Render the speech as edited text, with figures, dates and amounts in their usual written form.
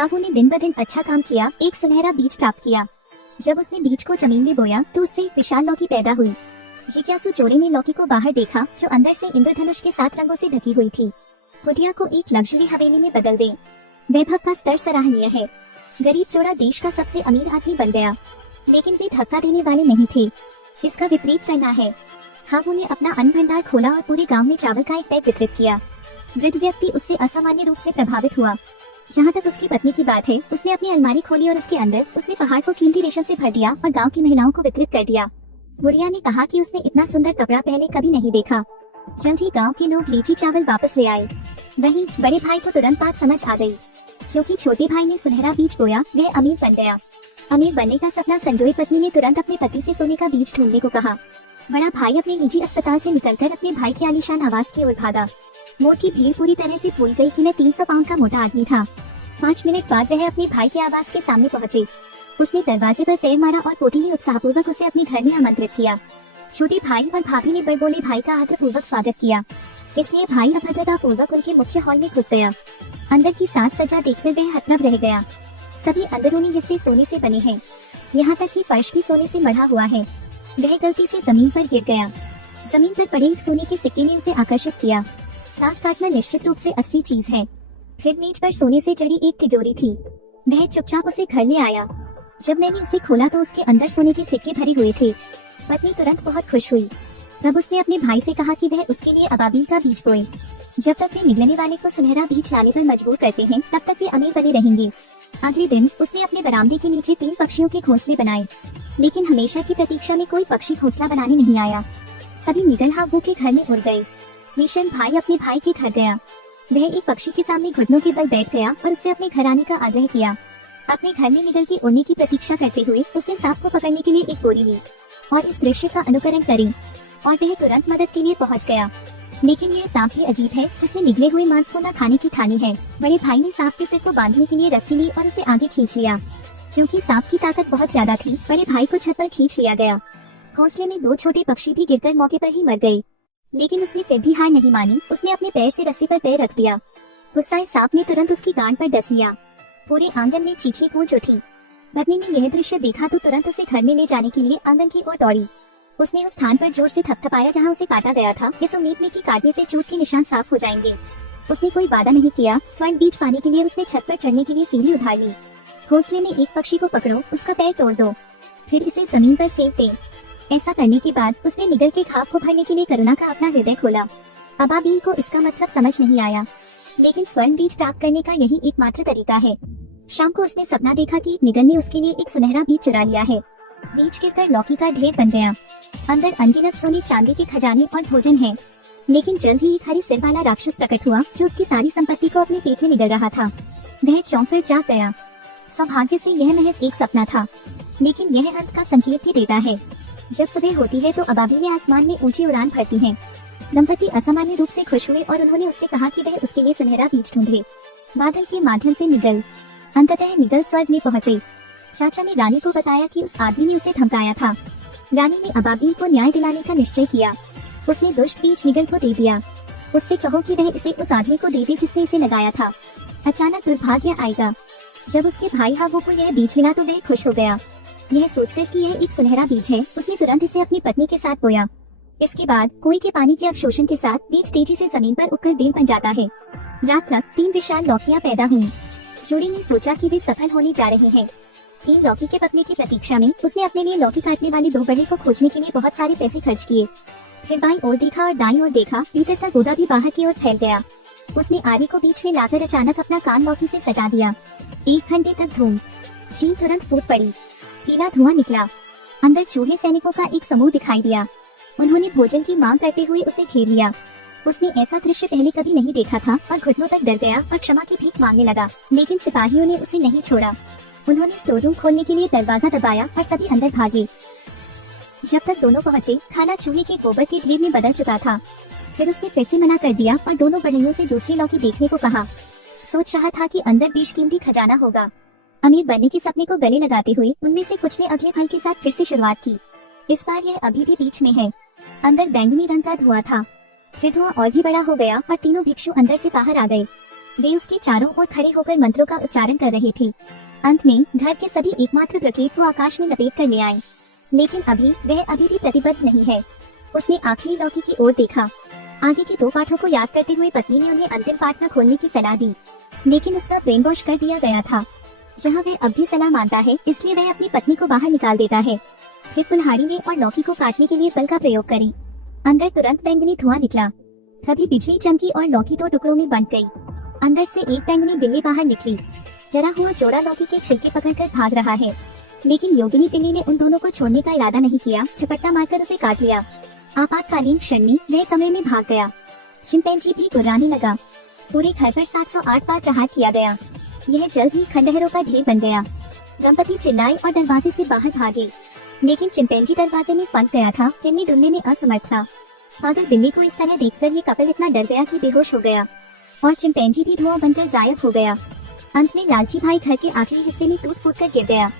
हावू ने दिन ब दिन अच्छा काम किया, एक सुनहरा बीज प्राप्त किया। जब उसने बीज को जमीन में बोया तो उससे एक विशाल लौकी पैदा हुई। जिज्ञासु जोड़े ने लौकी को बाहर देखा जो अंदर से इंद्रधनुष के 7 रंगों से ढकी हुई थी। कुटिया को एक लग्जरी हवेली में बदल दे। वैभव का स्तर सराहनीय है। गरीब जोड़ा देश का सबसे अमीर आदमी बन गया, लेकिन वे धक्का देने वाले नहीं थे। इसका विपरीत करना है। हावू ने अपना अन्न भंडार खोला और पूरे गांव में चावल का एक पैक वितरित किया। वृद्ध व्यक्ति उससे असामान्य रूप से प्रभावित हुआ। जहाँ तक उसकी पत्नी की बात है, उसने अपनी अलमारी खोली और उसके अंदर उसने पहाड़ को कीमती रेशम से भर दिया और गांव की महिलाओं को वितरित कर दिया। बुढ़िया ने कहा कि उसने इतना सुंदर कपड़ा पहले कभी नहीं देखा। जल्द ही गांव के लोग लीची चावल वापस ले आए। वहीं बड़े भाई को तुरंत बात समझ आ गई, क्योंकि छोटे भाई ने सुनहरा बीज बोया, वह अमीर बन गया। अमीर बनने का सपना संजोई पत्नी ने तुरंत अपने पति से सोने का बीज ढूंढने को कहा। बड़ा भाई अपने निजी अस्पताल से निकलकर अपने भाई के आलीशान आवास की ओर भागा। मोर की भीड़ पूरी तरह से भूल गई कि मैं 300 पाउंड का मोटा आदमी था। 5 मिनट बाद वह अपने भाई के आवास के सामने पहुंचे। उसने दरवाजे पर पैर मारा और पोती ने उत्साहपूर्वक उसे अपने घर में आमंत्रित किया। छोटे भाई और भाभी ने बड़बोले भाई का आदरपूर्वक स्वागत किया, इसलिए भाई अभद्रता पूर्वक उनके मुख्य हॉल में घुस गया। अंदर की साज सज्जा देखकर वह हतप्रभ रह गया। सभी अंदरूनी हिस्से सोने से बने हैं, यहाँ तक कि फर्श भी सोने से मढ़ा हुआ है। वह गलती से जमीन पर गिर गया। जमीन पर पड़े एक सोने के सिक्के ने उसे आकर्षित किया। दांत काटना निश्चित रूप से असली चीज है। फिर मेज पर सोने से जड़ी एक तिजोरी थी। वह चुपचाप उसे घर ले आया। जब मैंने उसे खोला तो उसके अंदर सोने के सिक्के भरे हुए थे। पत्नी तुरंत बहुत खुश हुई। तब उसने अपने भाई से कहा कि वह उसके लिए अबाबील का बीज बोए। जब तक वे निगलने वाले को सुनहरा बीज लाने पर मजबूर करते हैं, तब तक वे अमीर बने रहेंगे। अगले दिन उसने अपने बरामदे के नीचे 3 पक्षियों के घोंसले बनाए, लेकिन हमेशा की प्रतीक्षा में कोई पक्षी घोंसला बनाने नहीं आया। सभी निगल हावू के घर में उड़ गए। मिशन भाई अपने भाई के घर गया। वह एक पक्षी के सामने घुटनों के बल बैठ गया और उससे अपने घर आने का आग्रह किया। अपने घर में निगल के उड़ने की प्रतीक्षा करते हुए उसने सांप को पकड़ने के लिए एक बोरी ली और इस दृश्य का अनुकरण करें, और वह तुरंत मदद के लिए पहुंच गया। लेकिन यह सांप ही अजीब है जिसने निगले हुए मांस को न खाने की ठानी है। बड़े भाई ने सांप के सिर को बांधने के लिए रस्सी ली और उसे आगे खींच लिया। क्योंकि सांप की ताकत बहुत ज्यादा थी, बड़े भाई को छत पर खींच लिया गया। घोंसले में 2 छोटे पक्षी भी गिरकर मौके पर ही मर गए, लेकिन उसने फिर भी हार नहीं मानी। उसने अपने पैर से रस्सी पर पैर रख दिया। गुस्साए सांप ने तुरंत उसकी गांड पर डस लिया। पूरे आंगन में चीखें गूंज उठी। पत्नी ने यह दृश्य देखा तो तुरंत उसे घर में ले जाने के लिए आंगन की ओर दौड़ी। उसने उस स्थान पर जोर से थपथपाया जहां उसे काटा गया था, इस उम्मीद में कि काटने से चोट के निशान साफ हो जाएंगे। उसने कोई वादा नहीं किया। स्वर्ण बीज पाने के लिए उसने छत पर चढ़ने के लिए सीढ़ी उधार ली। घोंसले में एक पक्षी को पकड़ो, उसका पैर तोड़ दो, फिर इसे जमीन पर फेंक दे। ऐसा करने के बाद उसने निगल के खाब को भरने के लिए करुणा का अपना हृदय खोला। अबाबील को इसका मतलब समझ नहीं आया, लेकिन स्वर्ण बीज प्राप्त करने का यही एकमात्र तरीका है। शाम को उसने सपना देखा कि निगल ने उसके लिए एक सुनहरा बीज चुरा लिया है। बीज गिरकर लौकी का ढेर बन गया। अंदर अनगिनत सोने चांदी के खजाने और भोजन है। लेकिन जल्द ही एक हरी सिर वाला राक्षस प्रकट हुआ जो उसकी सारी संपत्ति को अपने पेट में निगल रहा था। वह चौंक कर जाग गया। सौभाग्य से यह महज एक सपना था, लेकिन यह अंत का संकेत भी देता है। जब सुबह होती है तो अबाबीलें आसमान में ऊंची उड़ान भरती हैं। दंपति असामान्य रूप से खुश हुए और उन्होंने उससे कहा कि वह उसके लिए सुनहरा बीज ढूंढे। बादल के माध्यम से निगल अंततः निगल स्वर्ग में पहुंचे। चाचा ने रानी को बताया कि उस आदमी ने उसे धमकाया था। रानी ने अबाबील को न्याय दिलाने का निश्चय किया। उसने दुष्ट बीज निगल को दे दिया। उससे कहो कि वह इसे उस आदमी को दे दे जिसने इसे लगाया था। अचानक दुर्भाग्य आएगा। जब उसके भाई हावू को यह बीज मिला तो वह खुश हो गया। यह सोचकर कि यह एक सुनहरा बीज है, उसने तुरंत इसे अपनी पत्नी के साथ बोया। इसके बाद कुएं के पानी के अवशोषण के साथ बीज तेजी से जमीन पर उगकर बेल बन जाता है। रात तक 3 विशाल लौकियां पैदा हुई। जोड़ी ने सोचा कि वे सफल होने जा रहे हैं। 3 लौकी के पकने की प्रतीक्षा में उसने अपने लिए लौकी काटने वाले 2 बड़े को खोजने के लिए बहुत सारे पैसे खर्च किए। फिर बाईं ओर देखा और दाईं ओर देखा, भीतर का गोदा भी बाहर की ओर फैल गया। उसने आरी को बीच में लाकर अचानक अपना कान लौकी से सटा दिया। 1 घंटे तक धूम। चील तुरंत फूट पड़ी। पीला धुआं निकला। अंदर चूहे सैनिकों का एक समूह दिखाई दिया। उन्होंने भोजन की मांग करते हुए उसे घेर लिया। उसने ऐसा दृश्य पहले कभी नहीं देखा था और घुटनों तक डर गया और क्षमा की भीख मांगने लगा, लेकिन सिपाहियों ने उसे नहीं छोड़ा। उन्होंने स्टोर रूम खोलने के लिए दरवाजा दबाया और सभी अंदर भागे। जब तक दोनों पहुंचे, खाना चूहे के गोबर के ढेर में बदल चुका था। फिर उसने फिर से मना कर दिया और दोनों बढ़इयों से दूसरी लौकी देखने को कहा। सोच रहा था कि अंदर बेशकीमती खजाना होगा। अमीर बनने के सपने को गले लगाते हुए उनमें से कुछ ने अगले फल के साथ फिर से शुरुआत की। इस बार यह अभी भी बीच में है। अंदर बैंगनी रंग का धुआं था। फिर धुआं और भी बड़ा हो गया और तीनों भिक्षु अंदर से बाहर आ गए। वे उसके चारों ओर खड़े होकर मंत्रों का उच्चारण कर रहे थे। अंत में घर के सभी एकमात्र प्रकेत को आकाश में लपेट कर ले आए, लेकिन वह अभी भी प्रतिबद्ध नहीं है। उसने आखिरी लौकी की ओर देखा। आगे के 2 पाठों को याद करते हुए पत्नी ने उन्हें अंतिम पाठ न खोलने की सलाह दी, लेकिन उसका ब्रेन वॉश कर दिया गया था। जहाँ वह अब भी सलाह मानता है, इसलिए वह अपनी पत्नी को बाहर निकाल देता है। फिर कुल्हाड़ी ने और लौकी को काटने के लिए फल का प्रयोग करी। अंदर तुरंत बैंगनी धुआं निकला। तभी बिजली चमकी और लौकी 2 टुकड़ों में बंट गई। अंदर से एक बैंगनी बिल्ली बाहर निकली। डरा हुआ जोड़ा लौकी के छिलके पकड़कर भाग रहा है, लेकिन योगिनी बिल्ली ने उन दोनों को छोड़ने का इरादा नहीं किया। झपट्टा मारकर उसे काट लिया। आपातकालीन क्षण में वह कमरे में भाग गया। चिंपैंजी भी गुर्राने लगा। पूरे घर पर 708 बार प्रहार किया गया। यह जल्द ही खंडहरों का ढेर बन गया। दंपति चिल्लाए और दरवाजे से बाहर भागे, लेकिन चिंपैंजी दरवाजे में फंस गया था। हिलने डुलने में असमर्थ था। पागल बिल्ली को इस तरह देखकर ये कपल इतना डर गया कि बेहोश हो गया, और चिंपैंजी भी धुआं बनकर गायब हो गया। अंत में लालची भाई घर के आखिरी हिस्से में टूट फूट कर गिर गया।